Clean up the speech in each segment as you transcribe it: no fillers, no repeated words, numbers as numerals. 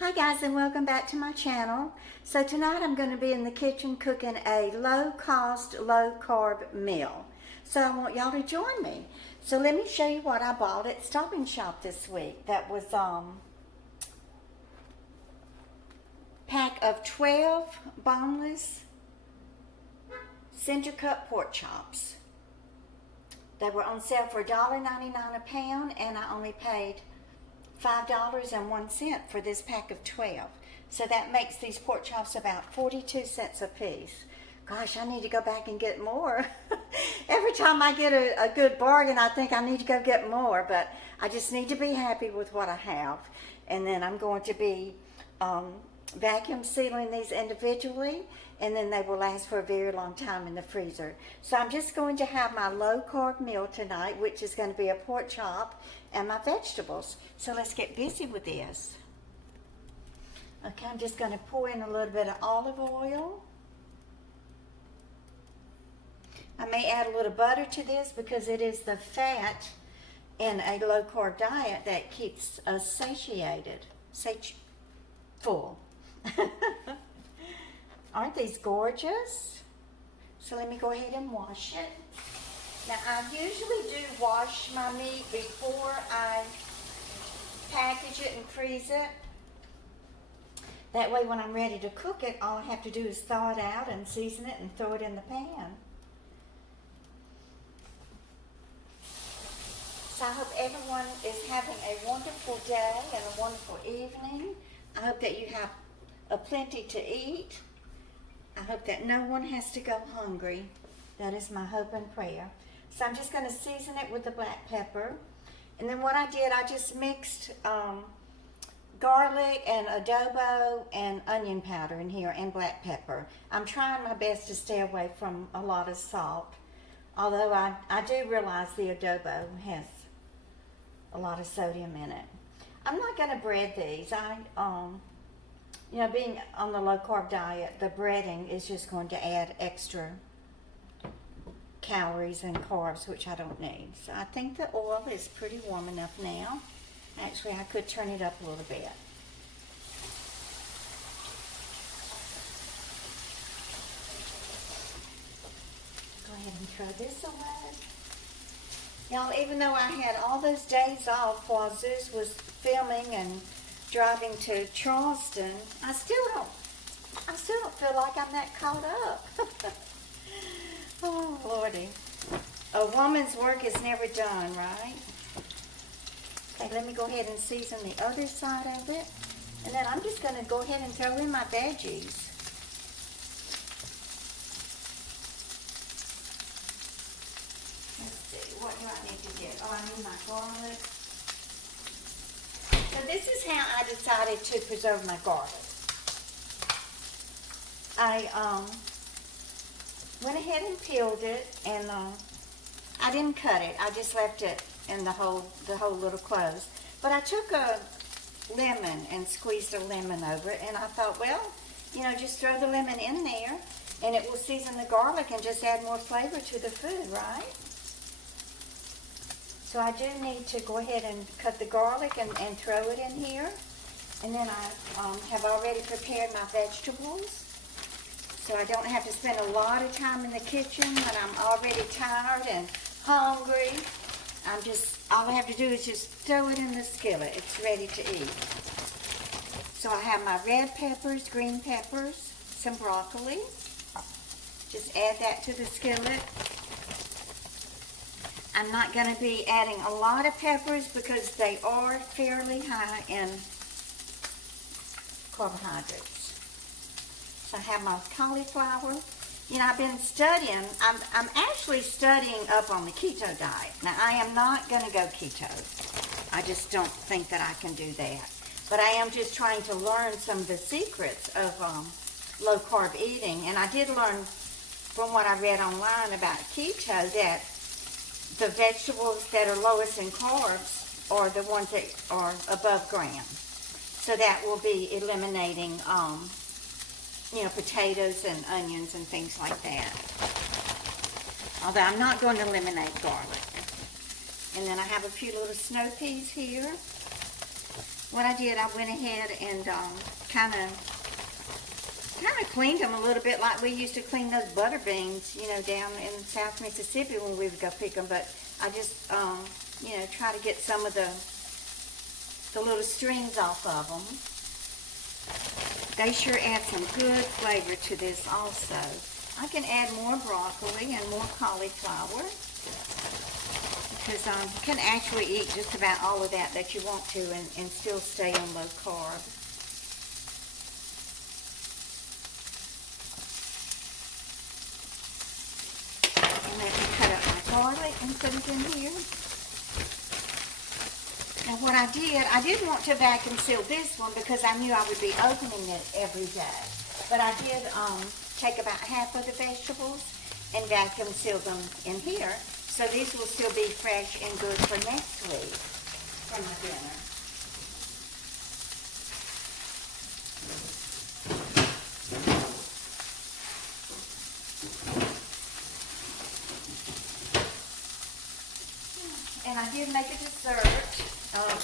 Hi guys, and welcome back to my channel. So tonight I'm going to be in the kitchen cooking a low cost, low carb meal. So I want y'all to join me. So let me show you what I bought at Stop and Shop this week. That was pack of 12 boneless cinder cut pork chops. They were on sale for $1.99 a pound, and I only paid $5.01 for this pack of 12. So that makes these pork chops about 42 cents a piece. Gosh, I need to go back and get more. Every time I get a good bargain, I think I need to go get more, but I just need to be happy with what I have. And then I'm going to be vacuum sealing these individually, and then they will last for a very long time in the freezer. So I'm just going to have my low carb meal tonight, which is going to be a pork chop and my vegetables. So let's get busy with this. Okay, I'm just going to pour in a little bit of olive oil. I may add a little butter to this because it is the fat in a low carb diet that keeps us satiated, full. Aren't these gorgeous? So let me go ahead and wash it. Now I usually do wash my meat before I package it and freeze it. That way when I'm ready to cook it, all I have to do is thaw it out and season it and throw it in the pan. So I hope everyone is having a wonderful day and a wonderful evening. I hope that you have a plenty to eat. I hope that no one has to go hungry. That is my hope and prayer. So I'm just going to season it with the black pepper. And then what I did, I just mixed garlic and adobo and onion powder in here and black pepper. I'm trying my best to stay away from a lot of salt. Although I do realize the adobo has a lot of sodium in it. I'm not going to bread these. Being on the low carb diet, the breading is just going to add extra calories and carbs, which I don't need. So I think the oil is pretty warm enough now. Actually, I could turn it up a little bit. Go ahead and throw this away. Y'all, even though I had all those days off while Zeus was filming and driving to Charleston, I still don't feel like I'm that caught up. Oh, Lordy. A woman's work is never done, right? Okay, let me go ahead and season the other side of it. And then I'm just going to go ahead and throw in my veggies. Let's see, what do I need to get? Oh, I need my garlic. So this is how I decided to preserve my garlic. I went ahead and peeled it, and I didn't cut it. I just left it in the whole little close. But I took a lemon and squeezed a lemon over it, and I thought, well, just throw the lemon in there, and it will season the garlic and just add more flavor to the food, right? So I do need to go ahead and cut the garlic and throw it in here. And then I have already prepared my vegetables. So I don't have to spend a lot of time in the kitchen when I'm already tired and hungry. All I have to do is just throw it in the skillet. It's ready to eat. So I have my red peppers, green peppers, some broccoli. Just add that to the skillet. I'm not going to be adding a lot of peppers because they are fairly high in carbohydrates. So I have my cauliflower. I've been studying. I'm actually studying up on the keto diet. Now, I am not going to go keto. I just don't think that I can do that. But I am just trying to learn some of the secrets of low carb eating. And I did learn from what I read online about keto that the vegetables that are lowest in carbs are the ones that are above ground. So that will be eliminating, potatoes and onions and things like that. Although I'm not going to eliminate garlic. And then I have a few little snow peas here. what I did, I went ahead and kind of cleaned them a little bit like we used to clean those butter beans, you know, down in South Mississippi when we would go pick them. But I just, you know, try to get some of the little strings off of them. They sure add some good flavor to this also. I can add more broccoli and more cauliflower because you can actually eat just about all of that you want to and still stay on low carb. And let me cut up my garlic and put it in here. Now what I didn't want to vacuum seal this one because I knew I would be opening it every day. But I did take about half of the vegetables and vacuum seal them in here. So these will still be fresh and good for next week for my dinner. And I did make a dessert.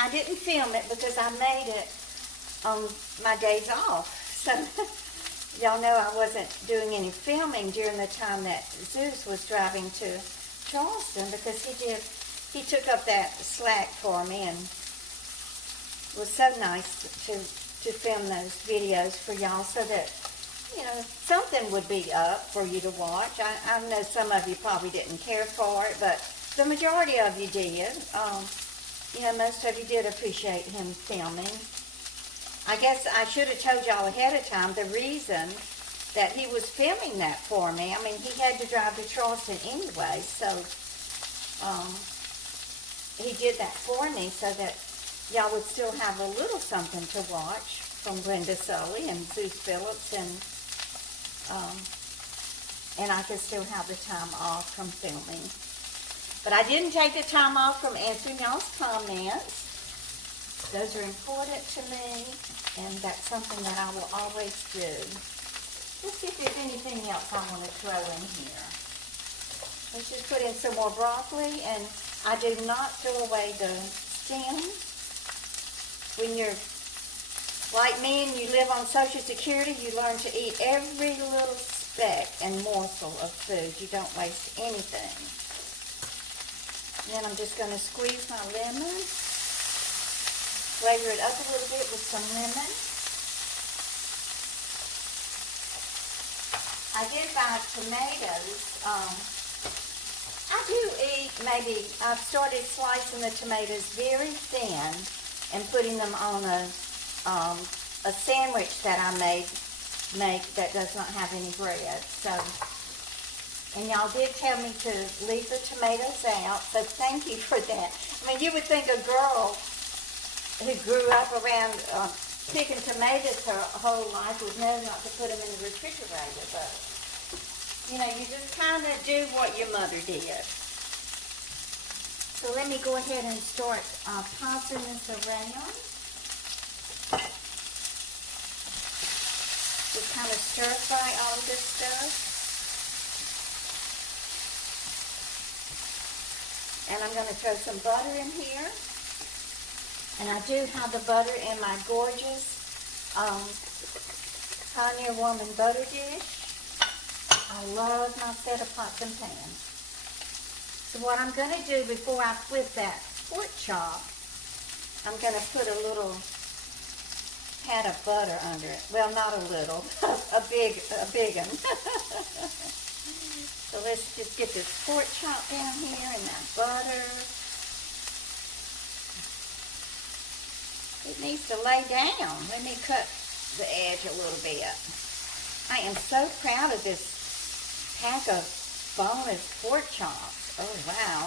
I didn't film it because I made it on my days off. So y'all know I wasn't doing any filming during the time that Zeus was driving to Charleston because he took up that slack for me and was so nice to film those videos for y'all so that, you know, something would be up for you to watch. I know some of you probably didn't care for it, but the majority of you did. You know, most of you did appreciate him filming. I guess I should have told y'all ahead of time the reason that he was filming that for me. I mean, he had to drive to Charleston anyway, so he did that for me so that y'all would still have a little something to watch from Brenda Sully and Zeus Phillips, and I could still have the time off from filming. But I didn't take the time off from answering y'all's comments. Those are important to me, and that's something that I will always do. Let's see if there's anything else I want to throw in here. Let's just put in some more broccoli, and I do not throw away the stems. When you're like me and you live on Social Security, you learn to eat every little speck and morsel of food. You don't waste anything. Then I'm just going to squeeze my lemon, flavor it up a little bit with some lemon. I did buy tomatoes. I do eat maybe, I've started slicing the tomatoes very thin and putting them on a sandwich that I make that does not have any bread. So. And y'all did tell me to leave the tomatoes out, so thank you for that. I mean, you would think a girl who grew up around picking tomatoes her whole life would know not to put them in the refrigerator, but, you know, you just kind of do what your mother did. So let me go ahead and start tossing this around. Just kind of stir fry all of this stuff. And I'm going to throw some butter in here. And I do have the butter in my gorgeous Pioneer Woman butter dish. I love my set of pots and pans. So what I'm going to do before I flip that pork chop, I'm going to put a little pat of butter under it. Well, not a little, a big one. So let's just get this pork chop down here and that butter. It needs to lay down. Let me cut the edge a little bit. I am so proud of this pack of boneless pork chops. Oh, wow.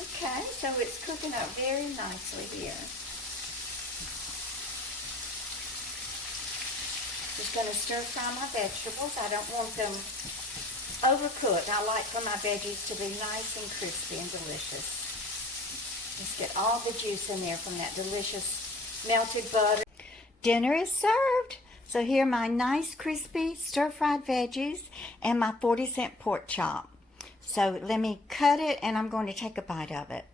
Okay, so it's cooking up very nicely here. Just going to stir fry my vegetables. I don't want them overcooked. I like for my veggies to be nice and crispy and delicious. Just get all the juice in there from that delicious melted butter. Dinner is served. So here are my nice crispy stir-fried veggies and my 40-cent pork chop. So let me cut it and I'm going to take a bite of it.